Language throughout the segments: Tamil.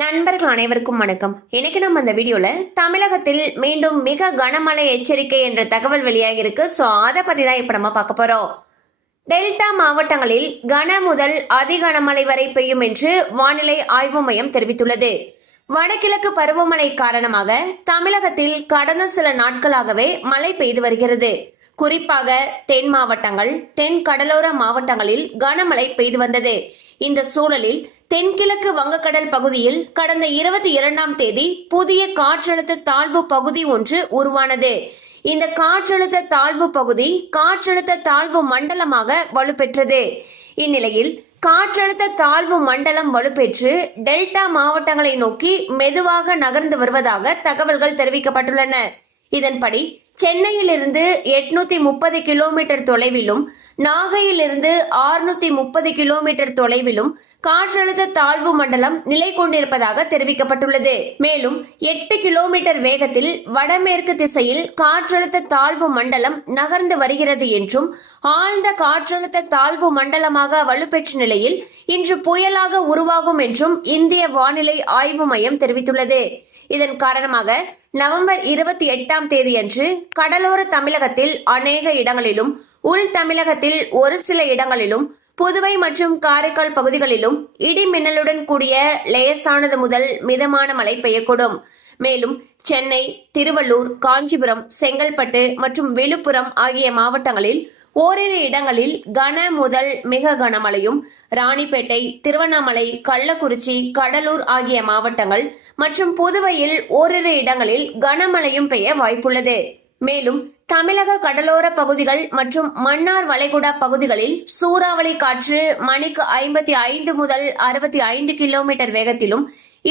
நண்பர்கள் அனைவருக்கும் வணக்கம். இன்னைக்கு நம்ம இந்த வீடியோல தமிழகத்தில் மீண்டும் மிக கனமழை எச்சரிக்கை என்ற தகவல் வெளியாகி இருக்கு. சோ அதை பத்தி தான் இப்ப நம்ம பார்க்க போறோம். டெல்டா மாவட்டங்களில் கன முதல் அதி கனமழை வரை பெய்யும் என்று வானிலை ஆய்வு மையம் தெரிவித்துள்ளது. வடகிழக்கு பருவமழை காரணமாக தமிழகத்தில் கடந்த சில நாட்களாகவே மழை பெய்து வருகிறது. குறிப்பாக தென் மாவட்டங்கள், தென் கடலோர மாவட்டங்களில் கனமழை பெய்து வந்தது. இந்த சூழலில் தென்கிழக்கு வங்கக்கடல் பகுதியில் கடந்த 22ஆம் தேதி புதிய காற்றழுத்த தாழ்வு பகுதி ஒன்று உருவானது. இந்த காற்றழுத்த தாழ்வு பகுதி காற்றழுத்த தாழ்வு மண்டலமாக வலுப்பெற்றது. இந்நிலையில் காற்றழுத்த தாழ்வு மண்டலம் வலுப்பெற்று டெல்டா மாவட்டங்களை நோக்கி மெதுவாக நகர்ந்து வருவதாக தகவல்கள் தெரிவிக்கப்பட்டுள்ளன. இதன்படி சென்னையிலிருந்து 830 கிலோமீட்டர் தொலைவிலும், நாகையிலிருந்து 630 கிலோமீட்டர் தொலைவிலும் காற்றழுத்த தாழ்வு மண்டலம் நிலை கொண்டிருப்பதாக தெரிவிக்கப்பட்டுள்ளது. மேலும் 8 கிலோமீட்டர் வேகத்தில் வடமேற்கு திசையில் காற்றழுத்த தாழ்வு மண்டலம் நகர்ந்து வருகிறது என்றும், ஆழ்ந்த காற்றழுத்த தாழ்வு மண்டலமாக வலுப்பெற்ற நிலையில் இன்று புயலாக உருவாகும் என்றும் இந்திய வானிலை ஆய்வு மையம் தெரிவித்துள்ளது. இதன் காரணமாக நவம்பர் 28ஆம் தேதியன்று கடலோர தமிழகத்தில் அநேக இடங்களிலும், உள் தமிழகத்தில் ஒரு சில இடங்களிலும், புதுவை மற்றும் காரைக்கால் பகுதிகளிலும் இடி மின்னலுடன் கூடிய லேசானது முதல் மிதமான மழை பெய்யக்கூடும். மேலும் சென்னை, திருவள்ளூர், காஞ்சிபுரம், செங்கல்பட்டு மற்றும் விழுப்புரம் ஆகிய மாவட்டங்களில் ஓரிரு இடங்களில் கன முதல் மிக கனமழையும், ராணிப்பேட்டை, திருவண்ணாமலை, கள்ளக்குறிச்சி, கடலூர் ஆகிய மாவட்டங்கள் மற்றும் புதுவையில் ஓரிரு இடங்களில் கனமழையும் பெய்ய வாய்ப்புள்ளது. மேலும் தமிழக கடலோர பகுதிகள் மற்றும் மன்னார் வளைகுடா பகுதிகளில் சூறாவளி காற்று மணிக்கு 55 முதல் 65 கிலோமீட்டர் வேகத்திலும்,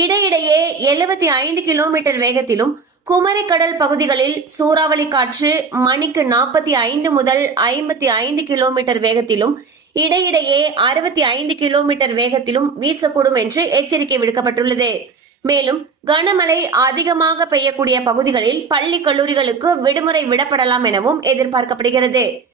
இடையிடையே 75 கிலோமீட்டர் வேகத்திலும், குமரி கடல் பகுதிகளில் சூறாவளி காற்று மணிக்கு 45 முதல் 55 கிலோமீட்டர் வேகத்திலும், இடையிடையே 65 கிலோமீட்டர் வேகத்திலும் வீசக்கூடும் என்று எச்சரிக்கை விடுக்கப்பட்டுள்ளது. மேலும் கனமழை அதிகமாக பெய்யக்கூடிய பகுதிகளில் பள்ளி கல்லூரிகளுக்கு விடுமுறை விடப்படலாம் எனவும் எதிர்பார்க்கப்படுகிறது.